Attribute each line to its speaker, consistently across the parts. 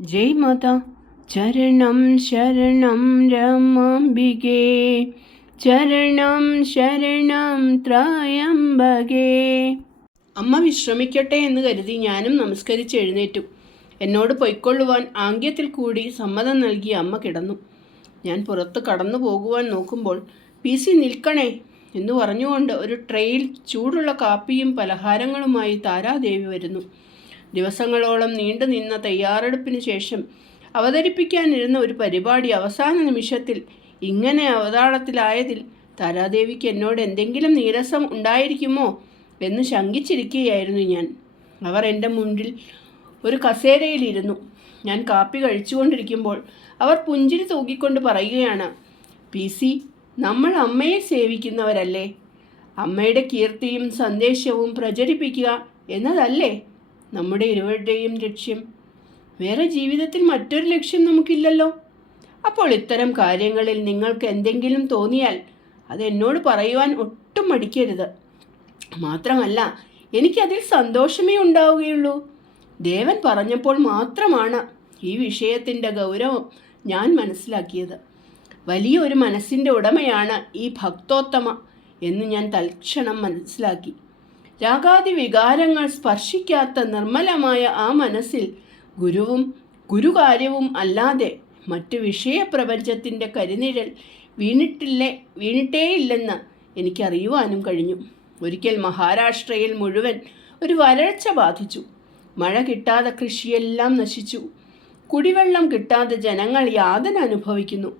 Speaker 1: ജയ് മാത. ചരണം ശരണം രമാംബികെ. ചരണം ശരണം ത്രയംബകേ. അമ്മ വിശ്രമിക്കട്ടെ എന്ന് കരുതി ഞാനും നമസ്കരിച്ച് എഴുന്നേറ്റു. എന്നോട് പൊയ്ക്കൊള്ളുവാൻ ആംഗ്യത്തിൽ കൂടി സമ്മതം നൽകി അമ്മ കിടന്നു. ഞാൻ പുറത്ത് കടന്നു പോകുവാൻ നോക്കുമ്പോൾ പി സി നിൽക്കണേ എന്ന് പറഞ്ഞുകൊണ്ട് ഒരു ട്രെയിൽ ചൂടുള്ള കാപ്പിയും പലഹാരങ്ങളുമായി താരാദേവി വരുന്നു. ദിവസങ്ങളോളം നീണ്ടുനിന്ന തയ്യാറെടുപ്പിന് ശേഷം അവതരിപ്പിക്കാനിരുന്ന ഒരു പരിപാടി അവസാന നിമിഷത്തിൽ ഇങ്ങനെ അവതാളത്തിലായതിൽ താരാദേവിക്ക് എന്നോട് എന്തെങ്കിലും നീരസം ഉണ്ടായിരിക്കുമോ എന്ന് ശങ്കിച്ചിരിക്കുകയായിരുന്നു ഞാൻ. അവർ എന്റെ മുന്നിൽ ഒരു കസേരയിലിരുന്നു. ഞാൻ കാപ്പി കഴിച്ചുകൊണ്ടിരിക്കുമ്പോൾ അവർ പുഞ്ചിരി തൂക്കിക്കൊണ്ട് പറയുകയാണ് പി. സി. നമ്മൾ അമ്മയെ സേവിക്കുന്നവരല്ലേ? അമ്മയുടെ കീർത്തിയും സന്ദേശവും പ്രചരിപ്പിക്കുക എന്നതല്ലേ? നമ്മുടെ ഇരുവരുടെയും ലക്ഷ്യം. വേറെ ജീവിതത്തിൽ മറ്റൊരു ലക്ഷ്യം നമുക്കില്ലല്ലോ. അപ്പോൾ ഇത്തരം കാര്യങ്ങളിൽ നിങ്ങൾക്ക് എന്തെങ്കിലും തോന്നിയാൽ അത് എന്നോട് പറയുവാൻ ഒട്ടും മടിക്കരുത്. മാത്രമല്ല എനിക്കതിൽ സന്തോഷമേ ഉണ്ടാവുകയുള്ളൂ. ദേവൻ പറഞ്ഞപ്പോൾ മാത്രമാണ് ഈ വിഷയത്തിന്റെ ഗൗരവം ഞാൻ മനസ്സിലാക്കിയത്. വലിയ ഒരു മനസ്സിന്റെ ഉടമയാണ് ഈ ഭക്തോത്തമ എന്ന് ഞാൻ തൽക്ഷണം മനസ്സിലാക്കി. രാഗാദി വികാരങ്ങൾ സ്പർശിക്കാത്ത നിർമ്മലമായ ആ മനസ്സിൽ ഗുരുവും ഗുരുകാര്യവും അല്ലാതെ മറ്റു വിഷയപ്രപഞ്ചത്തിന്റെ കരിനിഴൽ വീണിട്ടില്ലേ വീണിട്ടേയില്ലെന്ന് എനിക്കറിയുവാനും കഴിഞ്ഞു. ഒരിക്കൽ മഹാരാഷ്ട്രയിൽ മുഴുവൻ ഒരു വരൾച്ച ബാധിച്ചു. മഴ കിട്ടാതെ കൃഷിയെല്ലാം നശിച്ചു. കുടിവെള്ളം കിട്ടാതെ ജനങ്ങൾ യാതന അനുഭവിക്കുന്നു.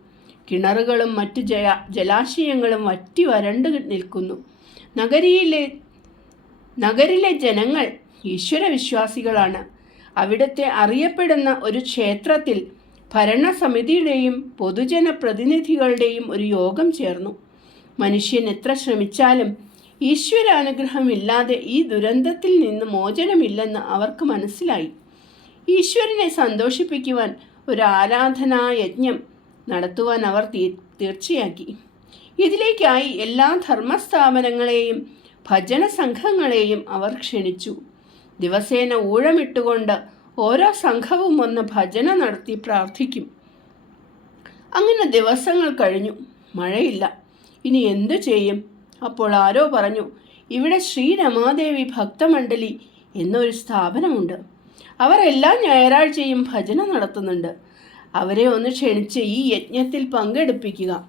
Speaker 1: കിണറുകളും മറ്റു ജല ജലാശയങ്ങളും വറ്റി വരണ്ടു നിൽക്കുന്നു. നഗരിയിലെ നഗരിലെ ജനങ്ങൾ ഈശ്വരവിശ്വാസികളാണ്. അവിടുത്തെ അറിയപ്പെടുന്ന ഒരു ക്ഷേത്രത്തിൽ ഭരണസമിതിയുടെയും പൊതുജന പ്രതിനിധികളുടെയും ഒരു യോഗം ചേർന്നു. മനുഷ്യൻ എത്ര ശ്രമിച്ചാലും ഈശ്വരാനുഗ്രഹമില്ലാതെ ഈ ദുരന്തത്തിൽ നിന്ന് മോചനമില്ലെന്ന് അവർക്ക് മനസ്സിലായി. ഈശ്വരനെ സന്തോഷിപ്പിക്കുവാൻ ഒരു ആരാധനാ യജ്ഞം നടത്തുവാൻ അവർ തീർച്ചയാക്കി. ഇതിലേക്കായി എല്ലാ ധർമ്മസ്ഥാപനങ്ങളെയും ഭജന സംഘങ്ങളെയും അവർ ക്ഷണിച്ചു. ദിവസേന ഊഴമിട്ടുകൊണ്ട് ഓരോ സംഘവും വന്ന് ഭജന നടത്തി പ്രാർത്ഥിക്കും. അങ്ങനെ ദിവസങ്ങൾ കഴിഞ്ഞു. മഴയില്ല. ഇനി എന്തു ചെയ്യും? അപ്പോൾ ആരോ പറഞ്ഞു ഇവിടെ ശ്രീ രമാദേവി ഭക്തമണ്ഡലി എന്നൊരു സ്ഥാപനമുണ്ട്. അവർ എല്ലാ ഞായറാഴ്ചയും ഭജന നടത്തുന്നുണ്ട്. അവരെ ഒന്ന് ക്ഷണിച്ച് ഈ യജ്ഞത്തിൽ പങ്കെടുപ്പിക്കുക.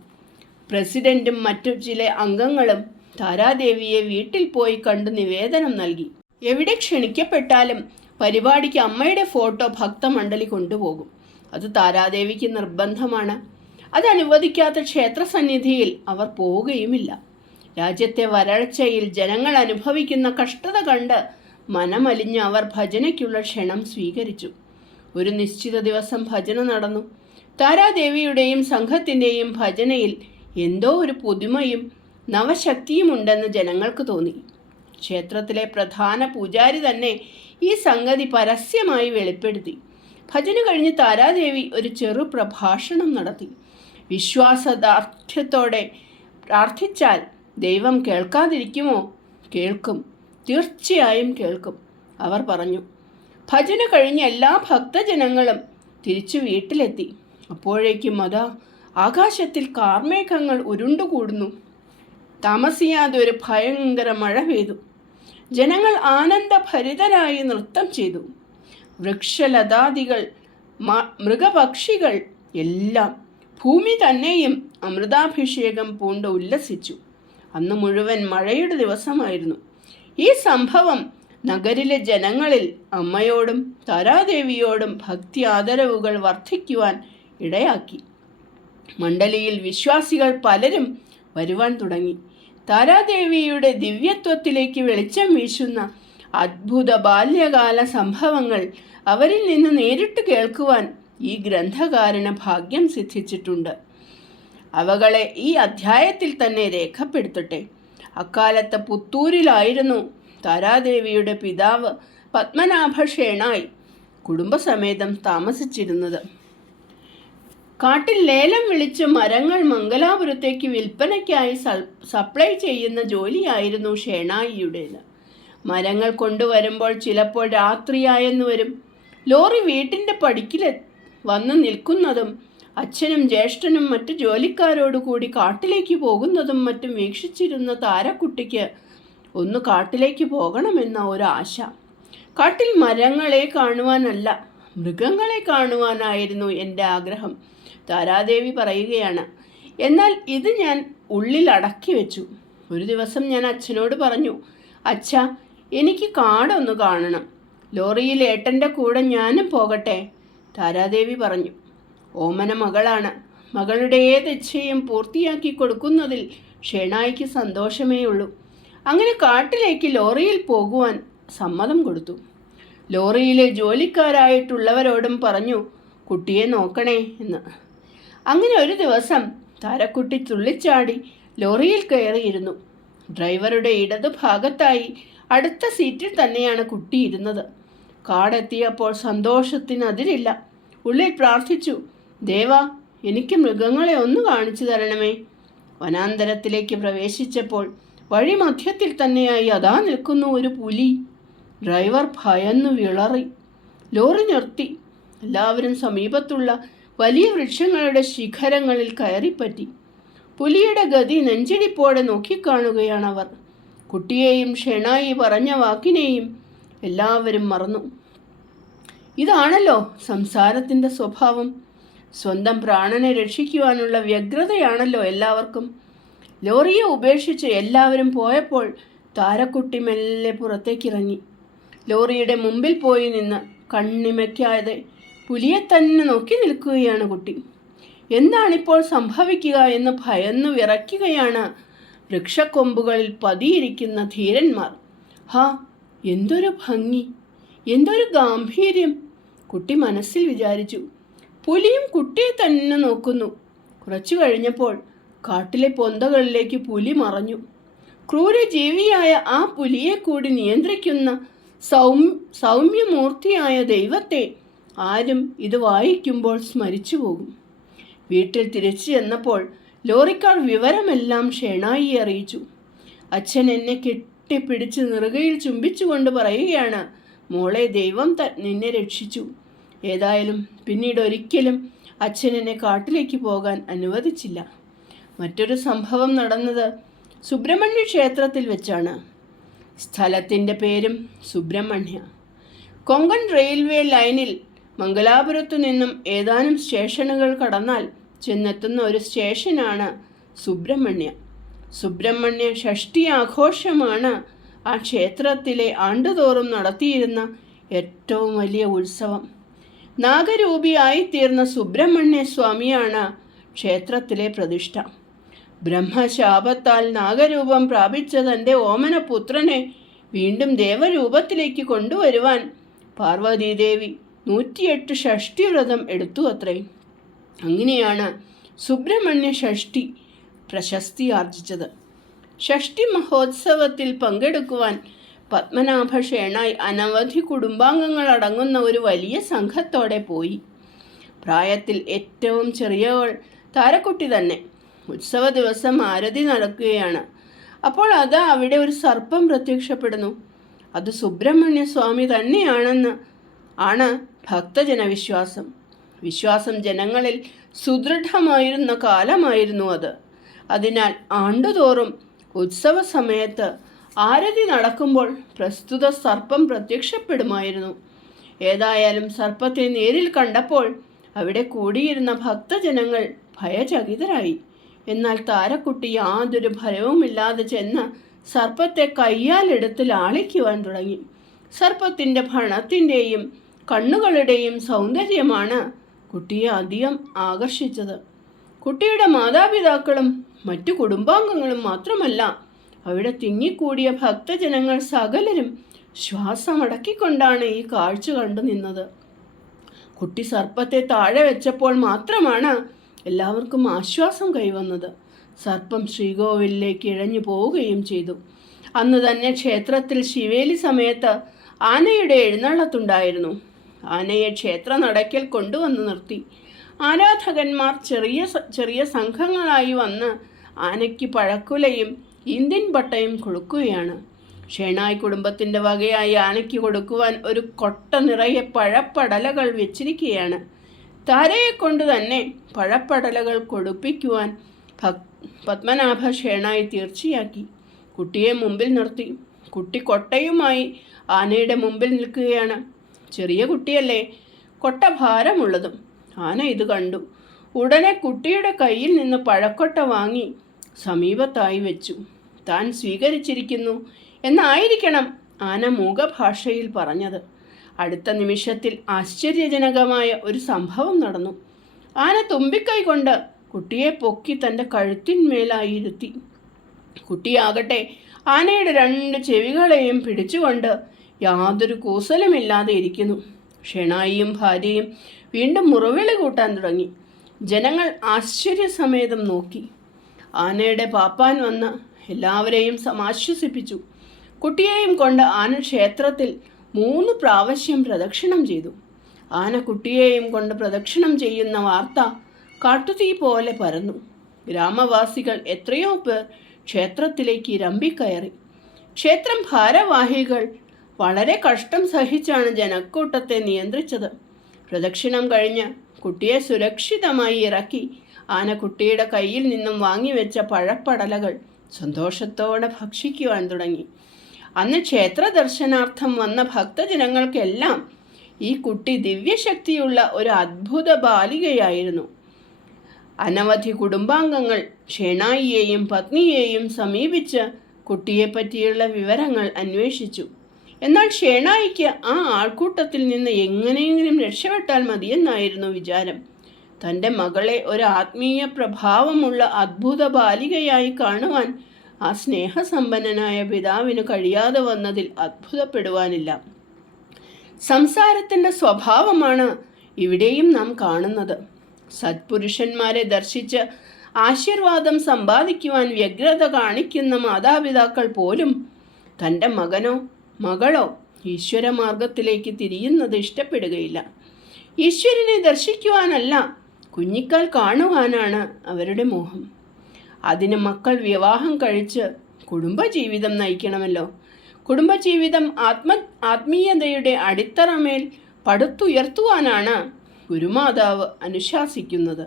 Speaker 1: പ്രസിഡന്റും മറ്റു ചില അംഗങ്ങളും താരാദേവിയെ വീട്ടിൽ പോയി കണ്ട് നിവേദനം നൽകി. എവിടെ ക്ഷണിക്കപ്പെട്ടാലും പരിപാടിക്ക് അമ്മയുടെ ഫോട്ടോ ഭക്തമണ്ഡലി കൊണ്ടുപോകും. അത് താരാദേവിക്ക് നിർബന്ധമാണ്. അത് അനുവദിക്കാത്ത ക്ഷേത്രസന്നിധിയിൽ അവർ പോവുകയുമില്ല. രാജ്യത്തെ വരൾച്ചയിൽ ജനങ്ങൾ അനുഭവിക്കുന്ന കഷ്ടത കണ്ട് മനമലിഞ്ഞ് അവർ ഭജനയ്ക്കുള്ള ക്ഷണം സ്വീകരിച്ചു. ഒരു നിശ്ചിത ദിവസം ഭജന നടന്നു. താരാദേവിയുടെയും സംഘത്തിന്റെയും ഭജനയിൽ എന്തോ ഒരു പുതുമയും നവശക്തിയുമുണ്ടെന്ന് ജനങ്ങൾക്ക് തോന്നി. ക്ഷേത്രത്തിലെ പ്രധാന പൂജാരി തന്നെ ഈ സംഗതി പരസ്യമായി വെളിപ്പെടുത്തി. ഭജന കഴിഞ്ഞ് താരാദേവി ഒരു ചെറു പ്രഭാഷണം നടത്തി. വിശ്വാസദാർഢ്യത്തോടെ പ്രാർത്ഥിച്ചാൽ ദൈവം കേൾക്കാതിരിക്കുമോ? കേൾക്കും. തീർച്ചയായും കേൾക്കും. അവർ പറഞ്ഞു. ഭജന കഴിഞ്ഞ എല്ലാ ഭക്തജനങ്ങളും തിരിച്ചു വീട്ടിലെത്തി. അപ്പോഴേക്കും അതാ ആകാശത്തിൽ കാർമേഘങ്ങൾ ഉരുണ്ടുകൂടുന്നു. താമസിയാതെ ഒരു ഭയങ്കര മഴ പെയ്തു. ജനങ്ങൾ ആനന്ദഭരിതരായി നൃത്തം ചെയ്തു. വൃക്ഷലതാദികൾ മൃഗപക്ഷികൾ എല്ലാം ഭൂമി തന്നെയും അമൃതാഭിഷേകം പൂണ്ട് ഉല്ലസിച്ചു. അന്ന് മുഴുവൻ മഴയുടെ ദിവസമായിരുന്നു. ഈ സംഭവം നഗരിലെ ജനങ്ങളിൽ അമ്മയോടും താരാദേവിയോടും ഭക്തി ആദരവുകൾ വർദ്ധിക്കുവാൻ ഇടയാക്കി. മണ്ഡലിയിൽ വിശ്വാസികൾ പലരും വരുവാൻ തുടങ്ങി. താരാദേവിയുടെ ദിവ്യത്വത്തിലേക്ക് വെളിച്ചം വീശുന്ന അദ്ഭുത ബാല്യകാല സംഭവങ്ങൾ അവരിൽ നിന്ന് നേരിട്ട് കേൾക്കുവാൻ ഈ ഗ്രന്ഥകാരന് ഭാഗ്യം സിദ്ധിച്ചിട്ടുണ്ട്. അവകളെ ഈ അധ്യായത്തിൽ തന്നെ രേഖപ്പെടുത്തട്ടെ. അക്കാലത്ത് പുത്തൂരിലായിരുന്നു താരാദേവിയുടെ പിതാവ് പത്മനാഭ ഷേണായി കുടുംബസമേതം താമസിച്ചിരുന്നത്. കാട്ടിൽ ലേലം വിളിച്ച് മരങ്ങൾ മംഗലാപുരത്തേക്ക് വിൽപ്പനയ്ക്കായി സപ്ലൈ ചെയ്യുന്ന ജോലിയായിരുന്നു ഷേണായിയുടേത്. മരങ്ങൾ കൊണ്ടുവരുമ്പോൾ ചിലപ്പോൾ രാത്രിയായെന്ന് വരും. ലോറി വീട്ടിന്റെ പടിക്കിൽ വന്ന് നിൽക്കുന്നതും അച്ഛനും ജ്യേഷ്ഠനും മറ്റു ജോലിക്കാരോടുകൂടി കാട്ടിലേക്ക് പോകുന്നതും മറ്റും വീക്ഷിച്ചിരുന്ന താരക്കുട്ടിക്ക് ഒന്ന് കാട്ടിലേക്ക് പോകണമെന്ന ഒരാശ. കാട്ടിൽ മരങ്ങളെ കാണുവാനല്ല മൃഗങ്ങളെ കാണുവാനായിരുന്നു എന്റെ ആഗ്രഹം. താരാദേവി പറയുകയാണ്. എന്നാൽ ഇത് ഞാൻ ഉള്ളിൽ അടക്കി വെച്ചു. ഒരു ദിവസം ഞാൻ അച്ഛനോട് പറഞ്ഞു അച്ഛ എനിക്ക് കാടൊന്ന് കാണണം. ലോറിയിൽ ഏട്ടന്റെ കൂടെ ഞാനും പോകട്ടെ. താരാദേവി പറഞ്ഞു ഓമന മകളാണ്. മകളുടെ ഏത് ഇച്ഛയും പൂർത്തിയാക്കി കൊടുക്കുന്നതിൽ ഷേണായിക്ക് സന്തോഷമേ ഉള്ളൂ. അങ്ങനെ കാട്ടിലേക്ക് ലോറിയിൽ പോകുവാൻ സമ്മതം കൊടുത്തു. ലോറിയിലെ ജോലിക്കാരായിട്ടുള്ളവരോടും പറഞ്ഞു കുട്ടിയെ നോക്കണേ എന്ന്. അങ്ങനെ ഒരു ദിവസം താരക്കുട്ടി തുള്ളിച്ചാടി ലോറിയിൽ കയറിയിരുന്നു. ഡ്രൈവറുടെ ഇടതുഭാഗത്തായി അടുത്ത സീറ്റിൽ തന്നെയാണ് കുട്ടി ഇരുന്നത്. കാടെത്തിയപ്പോൾ സന്തോഷത്തിന് അതിരില്ല. ഉള്ളിൽ പ്രാർത്ഥിച്ചു ദേവാ എനിക്ക് മൃഗങ്ങളെ ഒന്ന് കാണിച്ചു തരണമേ. വനാന്തരത്തിലേക്ക് പ്രവേശിച്ചപ്പോൾ വഴി മധ്യത്തിൽ തന്നെയായി അതാ നിൽക്കുന്നു ഒരു പുലി. ഡ്രൈവർ ഭയന്നു വിളറി. ലോറി നിർത്തി. എല്ലാവരും സമീപത്തുള്ള വലിയ വൃക്ഷങ്ങളുടെ ശിഖരങ്ങളിൽ കയറിപ്പറ്റി. പുലിയുടെ ഗതി നെഞ്ചിടിപ്പോടെ നോക്കിക്കാണുകയാണവർ. കുട്ടിയെയും ഷെണായി പറഞ്ഞ വാക്കിനെയും എല്ലാവരും മറന്നു. ഇതാണല്ലോ സംസാരത്തിന്റെ സ്വഭാവം. സ്വന്തം പ്രാണനെ രക്ഷിക്കുവാനുള്ള വ്യഗ്രതയാണല്ലോ എല്ലാവർക്കും. ലോറിയെ ഉപേക്ഷിച്ച് എല്ലാവരും പോയപ്പോൾ താരക്കുട്ടി മെല്ലെ പുറത്തേക്കിറങ്ങി. ലോറിയുടെ മുമ്പിൽ പോയി നിന്ന് കണ്ണിമയ്ക്കാതെ പുലിയെ തന്നെ നോക്കി നിൽക്കുകയാണ് കുട്ടി. എന്താണിപ്പോൾ സംഭവിക്കുക എന്ന് ഭയന്നു വിറയ്ക്കുകയാണ് വൃക്ഷക്കൊമ്പുകളിൽ പതിയിരിക്കുന്ന ധീരന്മാർ. ഹാ എന്തൊരു ഭംഗി എന്തൊരു ഗാംഭീര്യം കുട്ടി മനസ്സിൽ വിചാരിച്ചു. പുലിയും കുട്ടിയെ തന്നെ നോക്കുന്നു. കുറച്ചു കഴിഞ്ഞപ്പോൾ കാട്ടിലെ പൊന്തകളിലേക്ക് പുലി മറഞ്ഞു. ക്രൂരജീവിയായ ആ പുലിയെ കൂടി നിയന്ത്രിക്കുന്ന സൗം സൗമ്യമൂർത്തിയായ ദൈവത്തെ ആരും ഇത് വായിക്കുമ്പോൾ സ്മരിച്ചു പോകും. വീട്ടിൽ തിരിച്ചു ചെന്നപ്പോൾ ലോറിക്കാർ വിവരമെല്ലാം ക്ഷേണായി അറിയിച്ചു. അച്ഛൻ എന്നെ കെട്ടിപ്പിടിച്ച് നെറുകയിൽ ചുംബിച്ചുകൊണ്ട് പറയുകയാണ് മോളെ ദൈവം നിന്നെ രക്ഷിച്ചു. ഏതായാലും പിന്നീട് ഒരിക്കലും അച്ഛൻ എന്നെ കാട്ടിലേക്ക് പോകാൻ അനുവദിച്ചില്ല. മറ്റൊരു സംഭവം നടന്നത് സുബ്രഹ്മണ്യ ക്ഷേത്രത്തിൽ വെച്ചാണ്. സ്ഥലത്തിന്റെ പേരും സുബ്രഹ്മണ്യ. കൊങ്കൺ റെയിൽവേ ലൈനിൽ മംഗലാപുരത്തു നിന്നും ഏതാനും സ്റ്റേഷനുകൾ കടന്നാൽ ചെന്നെത്തുന്ന ഒരു സ്റ്റേഷനാണ് സുബ്രഹ്മണ്യ. സുബ്രഹ്മണ്യ ഷഷ്ടി ആഘോഷമാണ് ആ ക്ഷേത്രത്തിലെ ആണ്ടുതോറും നടത്തിയിരുന്ന ഏറ്റവും വലിയ ഉത്സവം. നാഗരൂപിയായി തീർന്ന സുബ്രഹ്മണ്യ സ്വാമിയാണ് ക്ഷേത്രത്തിലെ പ്രതിഷ്ഠ. ബ്രഹ്മശാപത്താൽ നാഗരൂപം പ്രാപിച്ച തന്റെ ഓമനപുത്രനെ വീണ്ടും ദേവരൂപത്തിലേക്ക് കൊണ്ടുവരുവാൻ പാർവതീദേവി നൂറ്റിയെട്ട് ഷഷ്ടി വ്രതം എടുത്തു അത്രേ. അങ്ങനെയാണ് സുബ്രഹ്മണ്യ ഷഷ്ടി പ്രശസ്തി ആർജിച്ചത്. ഷഷ്ടി മഹോത്സവത്തിൽ പങ്കെടുക്കുവാൻ പത്മനാഭ ഷേണായി അനവധി കുടുംബാംഗങ്ങൾ അടങ്ങുന്ന ഒരു വലിയ സംഘത്തോടെ പോയി. പ്രായത്തിൽ ഏറ്റവും ചെറിയവൾ താരക്കുട്ടി തന്നെ. ഉത്സവ ദിവസം ആരതി നടക്കുകയാണ്. അപ്പോൾ അതാ അവിടെ ഒരു സർപ്പം പ്രത്യക്ഷപ്പെടുന്നു. അത് സുബ്രഹ്മണ്യ സ്വാമി തന്നെയാണെന്ന് ആണ് ഭക്തജനവിശ്വാസം. വിശ്വാസം ജനങ്ങളിൽ സുദൃഢമായിരുന്ന കാലമായിരുന്നു അത്. അതിനാൽ ആണ്ടുതോറും ഉത്സവ സമയത്ത് ആരതി നടക്കുമ്പോൾ പ്രസ്തുത സർപ്പം പ്രത്യക്ഷപ്പെടുമായിരുന്നു. ഏതായാലും സർപ്പത്തെ നേരിൽ കണ്ടപ്പോൾ അവിടെ കൂടിയിരുന്ന ഭക്തജനങ്ങൾ ഭയചകിതരായി. എന്നാൽ താരക്കുട്ടി യാതൊരു ഭയവുമില്ലാതെ ചെന്ന് സർപ്പത്തെ കയ്യാലെടുത്ത് ലാളിക്കുവാൻ തുടങ്ങി. സർപ്പത്തിന്റെ ഭണത്തിന്റെയും കണ്ണുകളുടെയും സൗന്ദര്യമാണ് കുട്ടിയെ അധികം ആകർഷിച്ചത്. കുട്ടിയുടെ മാതാപിതാക്കളും മറ്റു കുടുംബാംഗങ്ങളും മാത്രമല്ല അവിടെ തിങ്ങിക്കൂടിയ ഭക്തജനങ്ങൾ സകലരും ശ്വാസമടക്കിക്കൊണ്ടാണ് ഈ കാഴ്ച കണ്ടു നിന്നത്. കുട്ടി സർപ്പത്തെ താഴെ വെച്ചപ്പോൾ മാത്രമാണ് എല്ലാവർക്കും ആശ്വാസം കൈവന്നത്. സർപ്പം ശ്രീകോവിലേക്ക് ഇഴഞ്ഞു പോവുകയും ചെയ്തു. അന്ന് തന്നെ ക്ഷേത്രത്തിൽ ശിവേലി സമയത്ത് ആനയുടെ എഴുന്നള്ളത്തുണ്ടായിരുന്നു. ആനയെ ക്ഷേത്ര നടയ്ക്കൽ കൊണ്ടുവന്ന് നിർത്തി. ആരാധകന്മാർ ചെറിയ ചെറിയ സംഘങ്ങളായി വന്ന് ആനയ്ക്ക് പഴക്കുലയും ഇന്ത്യൻ പട്ടയും കൊടുക്കുകയാണ്. ഷേണായി കുടുംബത്തിന്റെ വകയായി ആനയ്ക്ക് കൊടുക്കുവാൻ ഒരു കൊട്ട നിറയെ പഴപ്പടലകൾ വെച്ചിരിക്കുകയാണ്. താരയെ കൊണ്ട് തന്നെ പഴപ്പടലകൾ കൊടുപ്പിക്കുവാൻ പത്മനാഭ ഷേണായി തീർച്ചയാക്കി. കുട്ടിയെ മുമ്പിൽ നിർത്തി. കുട്ടി കൊട്ടയുമായി ആനയുടെ മുമ്പിൽ നിൽക്കുകയാണ്. ചെറിയ കുട്ടിയല്ലേ. കൊട്ട ഭാരമുള്ളതും ആന ഇത് കണ്ടു. ഉടനെ കുട്ടിയുടെ കയ്യിൽ നിന്ന് പഴക്കൊട്ട വാങ്ങി സമീപത്തായി വെച്ചു. താൻ സ്വീകരിച്ചിരിക്കുന്നു എന്നായിരിക്കണം ആന മൂകഭാഷയിൽ പറഞ്ഞത്. അടുത്ത നിമിഷത്തിൽ ആശ്ചര്യജനകമായ ഒരു സംഭവം നടന്നു. ആന തുമ്പിക്കൈ കൊണ്ട് കുട്ടിയെ പൊക്കി തന്റെ കഴുത്തിന്മേലായിരുത്തി. കുട്ടിയാകട്ടെ ആനയുടെ രണ്ട് ചെവികളെയും പിടിച്ചുകൊണ്ട് യാതൊരു കൂസലുമില്ലാതെ ഇരിക്കുന്നു. ഷെണായിയും ഭാര്യയും വീണ്ടും മുറവിളി കൂട്ടാൻ തുടങ്ങി. ജനങ്ങൾ ആശ്ചര്യസമേതം നോക്കി. ആനയുടെ പാപ്പാൻ വന്ന് എല്ലാവരെയും സമാശ്വസിപ്പിച്ചു. കുട്ടിയെയും കൊണ്ട് ആന ക്ഷേത്രത്തിൽ മൂന്ന് പ്രാവശ്യം പ്രദക്ഷിണം ചെയ്തു. ആന കുട്ടിയെയും കൊണ്ട് പ്രദക്ഷിണം ചെയ്യുന്ന വാർത്ത കാട്ടുതീ പോലെ പരന്നു. ഗ്രാമവാസികൾ എത്രയോ പേർ ക്ഷേത്രത്തിലേക്ക് രമ്പിക്കയറി ക്ഷേത്രം ഭാരവാഹികൾ വളരെ കഷ്ടം സഹിച്ചാണ് ജനക്കൂട്ടത്തെ നിയന്ത്രിച്ചത്. പ്രദക്ഷിണം കഴിഞ്ഞ് കുട്ടിയെ സുരക്ഷിതമായി ഇറക്കി. ആന കുട്ടിയുടെ കയ്യിൽ നിന്നും വാങ്ങിവെച്ച പഴപ്പടലകൾ സന്തോഷത്തോടെ ഭക്ഷിക്കുവാൻ തുടങ്ങി. അന്ന് ക്ഷേത്ര ദർശനാർത്ഥം വന്ന ഭക്തജനങ്ങൾക്കെല്ലാം ഈ കുട്ടി ദിവ്യശക്തിയുള്ള ഒരു അത്ഭുത ബാലികയായിരുന്നു. അനവധി കുടുംബാംഗങ്ങൾ ക്ഷേണായിയെയും പത്നിയെയും സമീപിച്ച് കുട്ടിയെപ്പറ്റിയുള്ള വിവരങ്ങൾ അന്വേഷിച്ചു. എന്നാൽ ഷേണായിക്ക് ആ ആൾക്കൂട്ടത്തിൽ നിന്ന് എങ്ങനെയെങ്കിലും രക്ഷപ്പെട്ടാൽ മതിയെന്നായിരുന്നു വിചാരം. തന്റെ മകളെ ഒരു ആത്മീയ പ്രഭാവമുള്ള അദ്ഭുത ബാലികയായി കാണുവാൻ ആ സ്നേഹസമ്പന്നനായ പിതാവിന് കഴിയാതെ വന്നതിൽ അത്ഭുതപ്പെടുവാനില്ല. സംസാരത്തിന്റെ സ്വഭാവമാണ് ഇവിടെയും നാം കാണുന്നത്. സത്പുരുഷന്മാരെ ദർശിച്ച് ആശീർവാദം സമ്പാദിക്കുവാൻ വ്യഗ്രത കാണിക്കുന്ന മാതാപിതാക്കൾ പോലും തന്റെ മകനോ മകളോ ഈശ്വരമാർഗത്തിലേക്ക് തിരിയുന്നത് ഇഷ്ടപ്പെടുകയില്ല. ഈശ്വരനെ ദർശിക്കുവാനല്ല കുഞ്ഞിക്കാൽ കാണുവാനാണ് അവരുടെ മോഹം. അതിന് മക്കൾ വിവാഹം കഴിച്ച് കുടുംബജീവിതം നയിക്കണമല്ലോ. കുടുംബജീവിതം ആത്മ ആത്മീയതയുടെ അടിത്തറമേൽ പടുത്തുയർത്തുവാനാണ് ഗുരുമാതാവ് അനുശാസിക്കുന്നത്.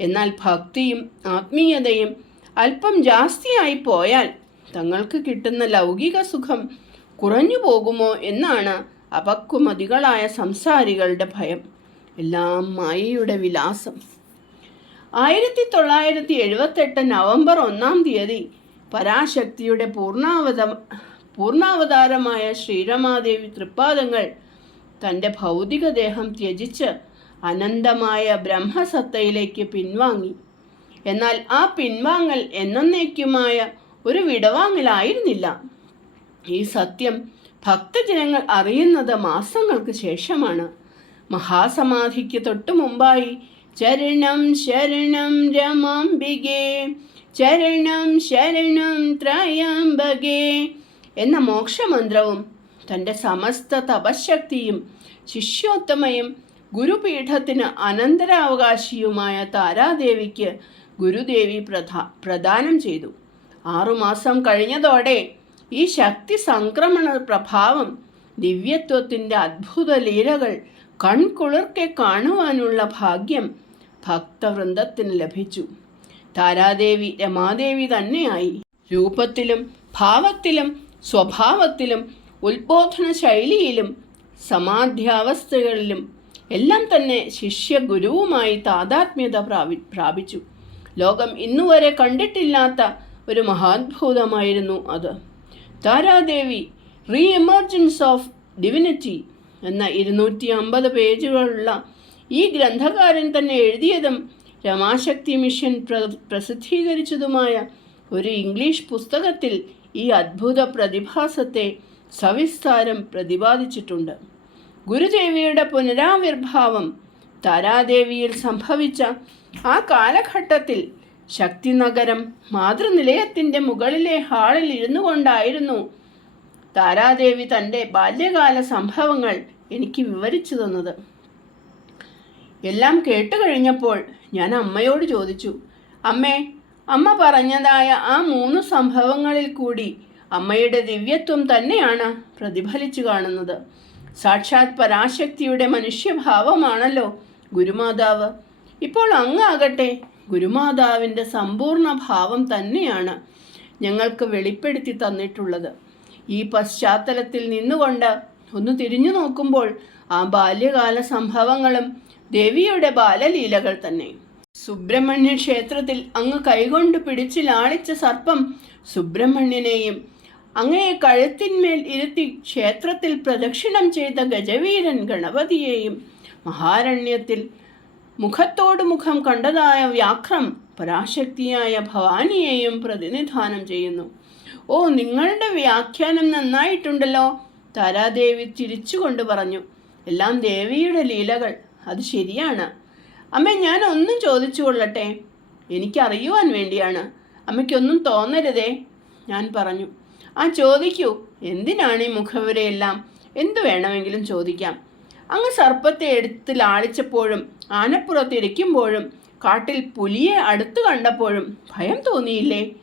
Speaker 1: എന്നാൽ ഭക്തിയും ആത്മീയതയും അല്പം ജാസ്തിയായി പോയാൽ തങ്ങൾക്ക് കിട്ടുന്ന ലൗകിക സുഖം കുറഞ്ഞു പോകുമോ എന്നാണ് അപക്വമതികളായ സംസാരികളുടെ ഭയം. എല്ലാം മായയുടെ വിലാസം. ആയിരത്തി തൊള്ളായിരത്തി എഴുപത്തെട്ട് നവംബർ ഒന്നാം തീയതി പരാശക്തിയുടെ പൂർണാവത പൂർണാവതാരമായ ശ്രീരമാദേവി തൃപ്പാദങ്ങൾ തന്റെ ഭൗതികദേഹം ത്യജിച്ച് അനന്തമായ ബ്രഹ്മസത്തയിലേക്ക് പിൻവാങ്ങി. എന്നാൽ ആ പിൻവാങ്ങൽ എന്നേക്കുമായ ഒരു വിടവാങ്ങലായിരുന്നില്ല. ഈ സത്യം ഭക്തജനങ്ങൾ അറിയുന്നത് മാസങ്ങൾക്ക് ശേഷമാണ്. മഹാസമാധിക്ക് തൊട്ടു മുമ്പായി ചരണം ശരണം രമാംബികേ ചരണം ശരണം ത്രയംബകേ എന്ന മോക്ഷമന്ത്രവും തന്റെ സമസ്ത തപശക്തിയും ശിഷ്യോത്തമയും ഗുരുപീഠത്തിന് അനന്തരാവകാശിയുമായ താരാദേവിക്ക് ഗുരുദേവി പ്രധാ പ്രദാനം ചെയ്തു. ആറുമാസം കഴിഞ്ഞതോടെ ഈ ശക്തി സംക്രമണ പ്രഭാവം ദിവ്യത്വത്തിന്റെ അത്ഭുത ലീലകൾ കൺകുളിർക്കെ കാണുവാനുള്ള ഭാഗ്യം ഭക്തവൃന്ദത്തിന് ലഭിച്ചു. താരാദേവി രമാദേവി തന്നെയായി. രൂപത്തിലും ഭാവത്തിലും സ്വഭാവത്തിലും ഉത്ബോധന ശൈലിയിലും സമാധ്യാവസ്ഥകളിലും എല്ലാം തന്നെ ശിഷ്യഗുരുവുമായി താതാത്മ്യത പ്രാപി പ്രാപിച്ചു. ലോകം ഇന്നുവരെ കണ്ടിട്ടില്ലാത്ത ഒരു മഹാത്ഭുതമായിരുന്നു അത്. Taradevi re emergence of divinity എന്ന ഇരുന്നൂറ്റി അമ്പത് പേജുകളുള്ള ഈ ഗ്രന്ഥകാരൻ തന്നെ എഴുതിയതും രമാശക്തി മിഷൻ പ്ര പ്രസിദ്ധീകരിച്ചതുമായ ഒരു ഇംഗ്ലീഷ് പുസ്തകത്തിൽ ഈ അത്ഭുത പ്രതിഭാസത്തെ സവിസ്താരം പ്രതിപാദിച്ചിട്ടുണ്ട്. ഗുരുദേവിയുടെ പുനരാവിർഭാവം താരാദേവിയിൽ സംഭവിച്ച ആ കാലഘട്ടത്തിൽ ശക്തിനഗരം മാതൃനിലയത്തിന്റെ മുകളിലെ ഹാളിൽ ഇരുന്നു കൊണ്ടായിരുന്നു താരാദേവി തന്റെ ബാല്യകാല സംഭവങ്ങൾ എനിക്ക് വിവരിച്ചു തന്നത്. എല്ലാം കേട്ടു കഴിഞ്ഞപ്പോൾ ഞാൻ അമ്മയോട് ചോദിച്ചു അമ്മേ അമ്മ പറഞ്ഞതായ ആ മൂന്ന് സംഭവങ്ങളിൽ കൂടി അമ്മയുടെ ദിവ്യത്വം തന്നെയാണ് പ്രതിഫലിച്ചു കാണുന്നത്. സാക്ഷാത് പരാശക്തിയുടെ മനുഷ്യഭാവമാണല്ലോ ഗുരുമാതാവ്. ഇപ്പോൾ അങ്ങാകട്ടെ ഗുരുമാതാവിന്റെ സമ്പൂർണ ഭാവം തന്നെയാണ് ഞങ്ങൾക്ക് വെളിപ്പെടുത്തി തന്നിട്ടുള്ളത്. ഈ പശ്ചാത്തലത്തിൽ നിന്നുകൊണ്ട് ഒന്ന് തിരിഞ്ഞു നോക്കുമ്പോൾ ആ ബാല്യകാല സംഭവങ്ങളും ദേവിയുടെ ബാലലീലകൾ തന്നെ. സുബ്രഹ്മണ്യ ക്ഷേത്രത്തിൽ അങ്ങ് കൈകൊണ്ട് പിടിച്ച് ലാളിച്ച സർപ്പം സുബ്രഹ്മണ്യനെയും അങ്ങയെ കഴുത്തിന്മേൽ ഇരുത്തി ക്ഷേത്രത്തിൽ പ്രദക്ഷിണം ചെയ്ത ഗജവീരൻ ഗണപതിയെയും മഹാരണ്യത്തിൽ മുഖത്തോട് മുഖം കണ്ടതായ വ്യാക്രം പരാശക്തിയായ ഭവാനിയെയും പ്രതിനിധാനം ചെയ്യുന്നു. ഓ നിങ്ങളുടെ വ്യാഖ്യാനം നന്നായിട്ടുണ്ടല്ലോ താരാദേവി ചിരിച്ചുകൊണ്ട് പറഞ്ഞു. എല്ലാം ദേവിയുടെ ലീലകൾ അത് ശരിയാണ്. അമ്മ ഞാൻ ഒന്നും ചോദിച്ചു കൊള്ളട്ടെ എനിക്കറിയുവാൻ വേണ്ടിയാണ്. അമ്മയ്ക്കൊന്നും തോന്നരുതേ ഞാൻ പറഞ്ഞു. ആ ചോദിക്കൂ. എന്തിനാണ് ഈ മുഖവരെയെല്ലാം? എന്തു വേണമെങ്കിലും ചോദിക്കാം. അങ്ങ് സർപ്പത്തെ എടുത്ത് ലാളിച്ചപ്പോഴും ആനപ്പുറത്ത് ഇരിക്കുമ്പോഴും കാട്ടിൽ പുലിയെ അടുത്തു കണ്ടപ്പോഴും ഭയം തോന്നിയില്ലേ?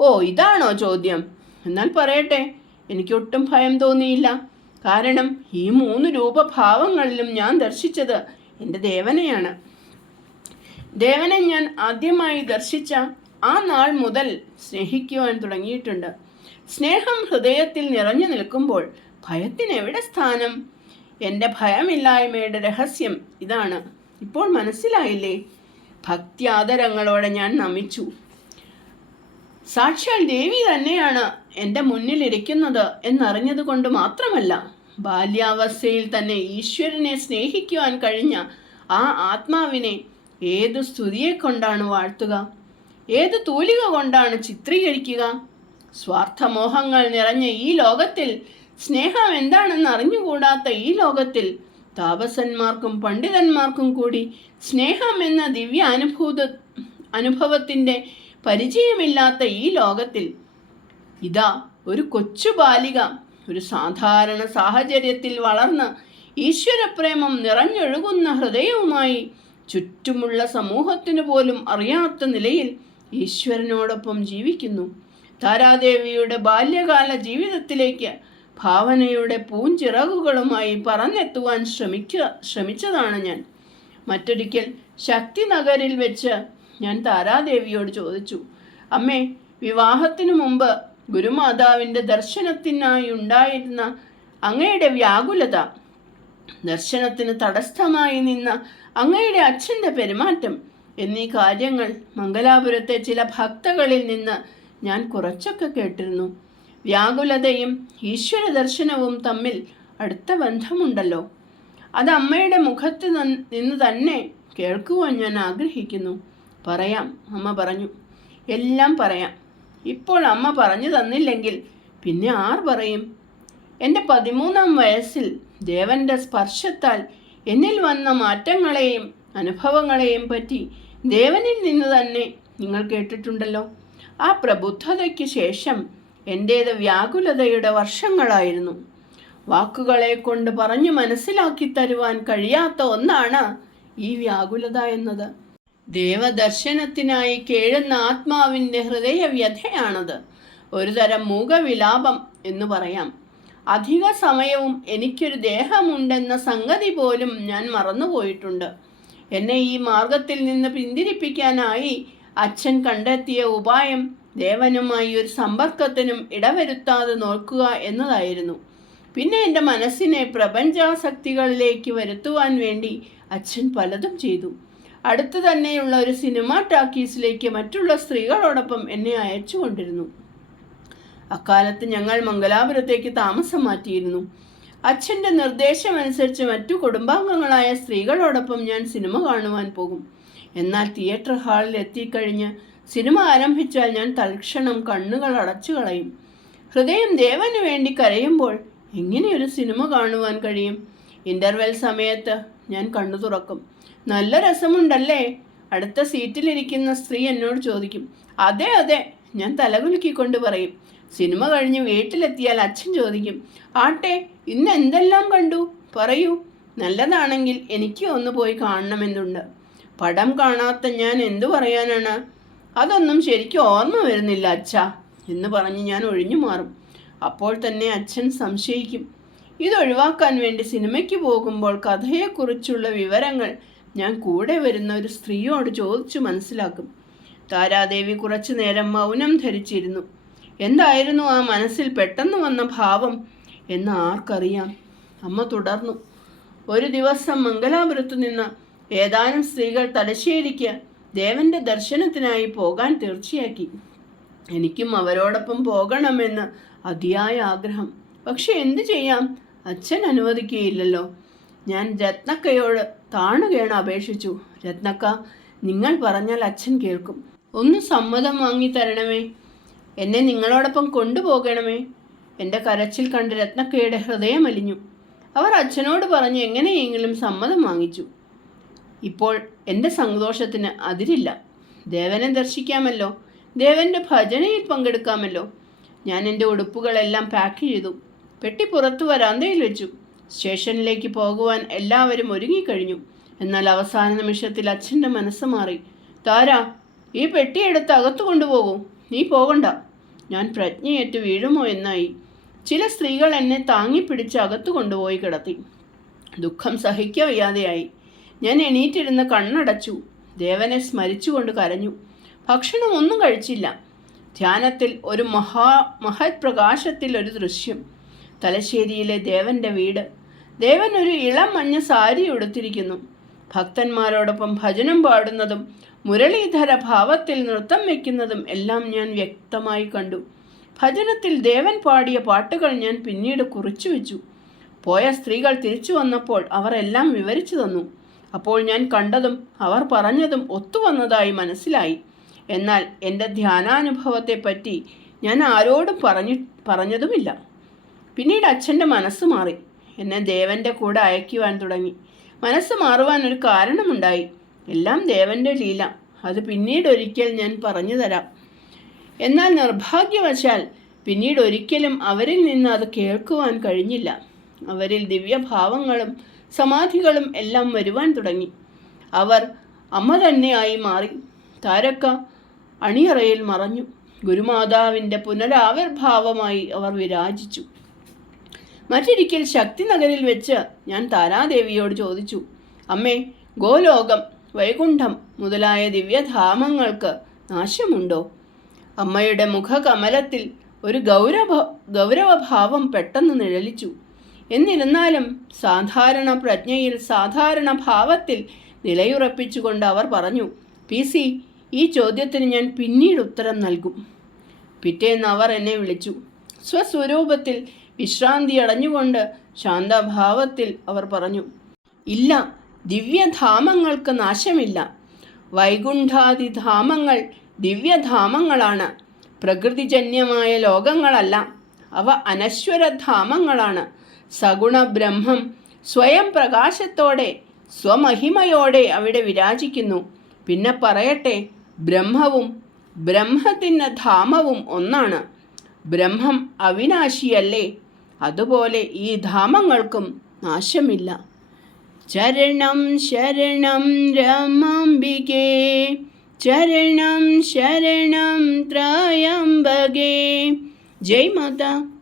Speaker 1: ഓ ഇതാണോ ചോദ്യം. എന്നാൽ പറയട്ടെ എനിക്കൊട്ടും ഭയം തോന്നിയില്ല. കാരണം ഈ മൂന്ന് രൂപഭാവങ്ങളിലും ഞാൻ ദർശിച്ചത് എന്റെ ദേവനെയാണ്. ദേവനെ ഞാൻ ആദ്യമായി ദർശിച്ച ആ നാൾ മുതൽ സ്നേഹിക്കുവാൻ തുടങ്ങിയിട്ടുണ്ട്. സ്നേഹം ഹൃദയത്തിൽ നിറഞ്ഞു നിൽക്കുമ്പോൾ ഭയത്തിനെവിടെ സ്ഥാനം? എന്റെ ഭയമില്ലായ്മയുടെ രഹസ്യം ഇതാണ്. ഇപ്പോൾ മനസ്സിലായില്ലേ? ഭക്ത്യാദരങ്ങളോടെ ഞാൻ നമിച്ചു. സാക്ഷാൽ ദേവി തന്നെയാണ് എന്റെ മുന്നിലിരിക്കുന്നത് എന്നറിഞ്ഞതുകൊണ്ട് മാത്രമല്ല ബാല്യാവസ്ഥയിൽ തന്നെ ഈശ്വരനെ സ്നേഹിക്കുവാൻ കഴിഞ്ഞ ആ ആത്മാവിനെ ഏത് സ്തുതിയെ കൊണ്ടാണ് വാഴ്ത്തുക? ഏത് തൂലിക കൊണ്ടാണ് ചിത്രീകരിക്കുക? സ്വാർത്ഥമോഹങ്ങൾ നിറഞ്ഞ ഈ ലോകത്തിൽ സ്നേഹം എന്താണെന്ന് അറിഞ്ഞുകൂടാത്ത ഈ ലോകത്തിൽ താപസന്മാർക്കും പണ്ഡിതന്മാർക്കും കൂടി സ്നേഹം എന്ന ദിവ്യ അനുഭൂത അനുഭവത്തിന്റെ പരിചയമില്ലാത്ത ഈ ലോകത്തിൽ ഇതാ ഒരു കൊച്ചു ബാലിക ഒരു സാധാരണ സാഹചര്യത്തിൽ വളർന്ന് ഈശ്വരപ്രേമം നിറഞ്ഞൊഴുകുന്ന ഹൃദയവുമായി ചുറ്റുമുള്ള സമൂഹത്തിന് പോലും അറിയാത്ത നിലയിൽ ഈശ്വരനോടൊപ്പം ജീവിക്കുന്നു. താരാദേവിയുടെ ബാല്യകാല ജീവിതത്തിലേക്ക് ഭാവനയുടെ പൂഞ്ചിറകുകളുമായി പറന്നെത്തുവാൻ ശ്രമിക്കുക ശ്രമിച്ചതാണ് ഞാൻ. മറ്റൊരിക്കൽ ശക്തി നഗരിൽ വെച്ച് ഞാൻ താരാദേവിയോട് ചോദിച്ചു അമ്മേ വിവാഹത്തിനു മുമ്പ് ഗുരുമാതാവിന്റെ ദർശനത്തിനായി ഉണ്ടായിരുന്ന അങ്ങയുടെ വ്യാകുലത ദർശനത്തിന് തടസ്ഥമായി നിന്ന അങ്ങയുടെ അച്ഛന്റെ പെരുമാറ്റം എന്നീ കാര്യങ്ങൾ മംഗലാപുരത്തെ ചില ഭക്തകളിൽ നിന്ന് ഞാൻ കുറച്ചൊക്കെ കേട്ടിരുന്നു. വ്യാകുലതയും ഈശ്വര ദർശനവും തമ്മിൽ അടുത്ത ബന്ധമുണ്ടല്ലോ. അത് അമ്മയുടെ മുഖത്ത് നിന്ന് തന്നെ കേൾക്കുവാൻ ഞാൻ ആഗ്രഹിക്കുന്നു. പറയാം അമ്മ പറഞ്ഞു. എല്ലാം പറയാം. ഇപ്പോൾ അമ്മ പറഞ്ഞു തന്നില്ലെങ്കിൽ പിന്നെ ആർ പറയും? എന്റെ പതിമൂന്നാം വയസ്സിൽ ദേവന്റെ സ്പർശത്താൽ എന്നിൽ വന്ന മാറ്റങ്ങളെയും അനുഭവങ്ങളെയും പറ്റി ദേവനിൽ നിന്ന് തന്നെ നിങ്ങൾ കേട്ടിട്ടുണ്ടല്ലോ. ആ പ്രബുദ്ധതയ്ക്ക് ശേഷം എന്റേത് വ്യാകുലതയുടെ വർഷങ്ങളായിരുന്നു. വാക്കുകളെ കൊണ്ട് പറഞ്ഞു മനസ്സിലാക്കി തരുവാൻ കഴിയാത്ത ഒന്നാണ് ഈ വ്യാകുലത എന്നത്. ദേവദർശനത്തിനായി കേഴുന്ന ആത്മാവിന്റെ ഹൃദയ വ്യഥയാണത് ഒരു തരം മൂകവിലാപം എന്ന് പറയാം. അധിക സമയവും എനിക്കൊരു ദേഹമുണ്ടെന്ന സംഗതി പോലും ഞാൻ മറന്നുപോയിട്ടുണ്ട്. എന്നെ ഈ മാർഗത്തിൽ നിന്ന് പിന്തിരിപ്പിക്കാനായി അച്ഛൻ കണ്ടെത്തിയ ഉപായം ദേവനുമായി ഒരു സമ്പർക്കത്തിനും ഇടവരുത്താതെ നോക്കുക എന്നതായിരുന്നു. പിന്നെ എന്റെ മനസ്സിനെ പ്രപഞ്ചാസക്തികളിലേക്ക് വരുത്തുവാൻ വേണ്ടി അച്ഛൻ പലതും ചെയ്തു. അടുത്തു തന്നെയുള്ള ഒരു സിനിമാ ടാക്കീസിലേക്ക് മറ്റുള്ള സ്ത്രീകളോടൊപ്പം എന്നെ അയച്ചുകൊണ്ടിരുന്നു അക്കാലത്ത് ഞങ്ങൾ മംഗലാപുരത്തേക്ക് താമസം മാറ്റിയിരുന്നു. അച്ഛന്റെ നിർദ്ദേശമനുസരിച്ച് മറ്റു കുടുംബാംഗങ്ങളായ സ്ത്രീകളോടൊപ്പം ഞാൻ സിനിമ കാണുവാൻ പോകും. എന്നാൽ തിയേറ്റർ ഹാളിൽ എത്തിക്കഴിഞ്ഞ് സിനിമ ആരംഭിച്ചാൽ ഞാൻ തൽക്ഷണം കണ്ണുകൾ അടച്ചു കളയും. ഹൃദയം ദേവന് വേണ്ടി കരയുമ്പോൾ എങ്ങനെയൊരു സിനിമ കാണുവാൻ കഴിയും? ഇന്റർവെൽ സമയത്ത് ഞാൻ കണ്ണു തുറക്കും. നല്ല രസമുണ്ടല്ലേ? അടുത്ത സീറ്റിലിരിക്കുന്ന സ്ത്രീ എന്നോട് ചോദിക്കും. അതെ അതെ ഞാൻ തലകുലുക്കിക്കൊണ്ട് പറയും. സിനിമ കഴിഞ്ഞ് വീട്ടിലെത്തിയാൽ അച്ഛൻ ചോദിക്കും. ആട്ടെ ഇന്ന് എന്തെല്ലാം കണ്ടു? പറയൂ. നല്ലതാണെങ്കിൽ എനിക്ക് ഒന്ന് പോയി കാണണമെന്നുണ്ട്. പടം കാണാത്ത ഞാൻ എന്തു പറയാനാണ്? അതൊന്നും ശരിക്കും ഓർമ്മ വരുന്നില്ല അച്ഛ. എന്ന് പറഞ്ഞ് ഞാൻ ഒഴിഞ്ഞു മാറും. അപ്പോൾ തന്നെ അച്ഛൻ സംശയിക്കും. ഇതൊഴിവാക്കാൻ വേണ്ടി സിനിമയ്ക്ക് പോകുമ്പോൾ കഥയെക്കുറിച്ചുള്ള വിവരങ്ങൾ ഞാൻ കൂടെ വരുന്ന ഒരു സ്ത്രീയോട് ചോദിച്ചു മനസ്സിലാക്കും. താരാദേവി കുറച്ചു നേരം മൗനം ധരിച്ചിരുന്നു. എന്തായിരുന്നു ആ മനസ്സിൽ പെട്ടെന്ന് വന്ന ഭാവം? എന്ന് ആർക്കറിയാം. അമ്മ തുടർന്നു. ഒരു ദിവസം മംഗലാപുരത്തു നിന്ന് ഏതാനും സ്ത്രീകൾ തലശ്ശേരിക്ക് ദേവന്റെ ദർശനത്തിനായി പോകാൻ തീർച്ചയാക്കി. എനിക്കും അവരോടൊപ്പം പോകണമെന്ന് അതിയായ ആഗ്രഹം. പക്ഷെ എന്തു ചെയ്യാം? അച്ഛൻ അനുവദിക്കുകയില്ലല്ലോ. ഞാൻ രത്നക്കയോട് താണുകയാണ് അപേക്ഷിച്ചു. രത്നക്ക നിങ്ങൾ പറഞ്ഞാൽ അച്ഛൻ കേൾക്കും. ഒന്ന് സമ്മതം വാങ്ങി തരണമേ. എന്നെ നിങ്ങളോടൊപ്പം കൊണ്ടുപോകണമേ. എന്റെ കരച്ചിൽ കണ്ട് രത്നക്കയുടെ ഹൃദയം അലിഞ്ഞു. അവർ അച്ഛനോട് പറഞ്ഞ് എങ്ങനെയെങ്കിലും സമ്മതം വാങ്ങിച്ചു. ഇപ്പോൾ എന്റെ സന്തോഷത്തിന് അതിരില്ല. ദേവനെ ദർശിക്കാമല്ലോ. ദേവന്റെ ഭജനയിൽ പങ്കെടുക്കാമല്ലോ. ഞാൻ എന്റെ ഉടുപ്പുകളെല്ലാം പാക്ക് ചെയ്തു. പെട്ടി പുറത്തു വരാന്തയിൽ വെച്ചു. സ്റ്റേഷനിലേക്ക് പോകുവാൻ എല്ലാവരും ഒരുങ്ങിക്കഴിഞ്ഞു. എന്നാൽ അവസാന നിമിഷത്തിൽ അച്ഛന്റെ മനസ്സ് മാറി. താരാ ഈ പെട്ടിയെടുത്ത് അകത്തു കൊണ്ടുപോകൂ. നീ പോകണ്ട. ഞാൻ പ്രജ്ഞയേറ്റ് വീഴുമോ? എന്നായി. ചില സ്ത്രീകൾ എന്നെ താങ്ങിപ്പിടിച്ച് അകത്തു കൊണ്ടുപോയി കിടത്തി. ദുഃഖം സഹിക്കവയ്യാതെയായി. ഞാൻ എണീറ്റിരുന്ന് കണ്ണടച്ചു. ദേവനെ സ്മരിച്ചുകൊണ്ട് കരഞ്ഞു. ഭക്ഷണം ഒന്നും കഴിച്ചില്ല. ധ്യാനത്തിൽ ഒരു മഹാ മഹത് പ്രകാശത്തിൽ ഒരു ദൃശ്യം. തലശ്ശേരിയിലെ ദേവന്റെ വീട്. ദേവൻ ഒരു ഇളം മഞ്ഞ സാരി ഉടുത്തിരിക്കുന്നു. ഭക്തന്മാരോടൊപ്പം ഭജനം പാടുന്നതും മുരളീധര ഭാവത്തിൽ നൃത്തം വയ്ക്കുന്നതും എല്ലാം ഞാൻ വ്യക്തമായി കണ്ടു. ഭജനത്തിൽ ദേവൻ പാടിയ പാട്ടുകൾ ഞാൻ പിന്നീട് കുറിച്ചു വെച്ചു. പോയ സ്ത്രീകൾ തിരിച്ചു വന്നപ്പോൾ അവർ എല്ലാം വിവരിച്ചു തന്നു. അപ്പോൾ ഞാൻ കണ്ടതും അവർ പറഞ്ഞതും ഒത്തുവന്നതായി മനസ്സിലായി. എന്നാൽ എന്റെ ധ്യാനാനുഭവത്തെപ്പറ്റി ഞാൻ ആരോടും പറഞ്ഞു പറഞ്ഞതുമില്ല. പിന്നീട് അച്ഛന്റെ മനസ്സ് മാറി. എന്നെ ദേവന്റെ കൂടെ അയക്കുവാൻ തുടങ്ങി. മനസ്സ് മാറുവാൻ ഒരു കാരണമുണ്ടായി. എല്ലാം ദേവന്റെ ലീല. അത് പിന്നീട് ഒരിക്കൽ ഞാൻ പറഞ്ഞു തരാം. എന്നാൽ നിർഭാഗ്യവശാൽ പിന്നീട് ഒരിക്കലും അവരിൽ നിന്ന് അത് കേൾക്കുവാൻ കഴിഞ്ഞില്ല. അവരിൽ ദിവ്യഭാവങ്ങളും സമാധികളും എല്ലാം വരുവാൻ തുടങ്ങി. അവർ അമ്മ തന്നെയായി മാറി. താരക്ക അണിയറയിൽ മറഞ്ഞു. ഗുരുമാതാവിന്റെ പുനരാവിർഭാവമായി അവർ വിരാജിച്ചു. മറ്റൊരിക്കൽ ശക്തിനഗരിൽ വെച്ച് ഞാൻ താരാദേവിയോട് ചോദിച്ചു അമ്മേ ഗോലോകം വൈകുണ്ഠം മുതലായ ദിവ്യധാമങ്ങൾക്ക് നാശമുണ്ടോ? അമ്മയുടെ മുഖകമലത്തിൽ ഒരു ഗൗരവ ഗൗരവഭാവം പെട്ടെന്ന് നിഴലിച്ചു. എന്നിരുന്നാലും സാധാരണ പ്രജ്ഞയിൽ സാധാരണ ഭാവത്തിൽ നിലയുറപ്പിച്ചുകൊണ്ട് അവർ പറഞ്ഞു പി. സി. ഈ ചോദ്യത്തിന് ഞാൻ പിന്നീട് ഉത്തരം നൽകും പിറ്റേന്ന് അവർ എന്നെ വിളിച്ചു. സ്വസ്വരൂപത്തിൽ വിശ്രാന്തി അടഞ്ഞുകൊണ്ട് ശാന്തഭാവത്തിൽ അവർ പറഞ്ഞു ഇല്ല ദിവ്യധാമങ്ങൾക്ക് നാശമില്ല. വൈകുണ്ഠാതിധാമങ്ങൾ ദിവ്യധാമങ്ങളാണ്. പ്രകൃതിജന്യമായ ലോകങ്ങളല്ല. അവ അനശ്വരധാമങ്ങളാണ്. സഗുണ ബ്രഹ്മം സ്വയം പ്രകാശത്തോടെ സ്വമഹിമയോടെ അവിടെ വിരാജിക്കുന്നു. പിന്നെ പറയട്ടെ ബ്രഹ്മവും ബ്രഹ്മത്തിന്റെ ധാമവും ഒന്നാണ്. ബ്രഹ്മം അവിനാശിയല്ലേ? അതുപോലെ ഈ ധാമങ്ങൾക്കും നാശമില്ല. ചരണം ശരണം രമംബികേ ചരണം ശരണം ത്രയംബകേ. ജയ് മാതാ.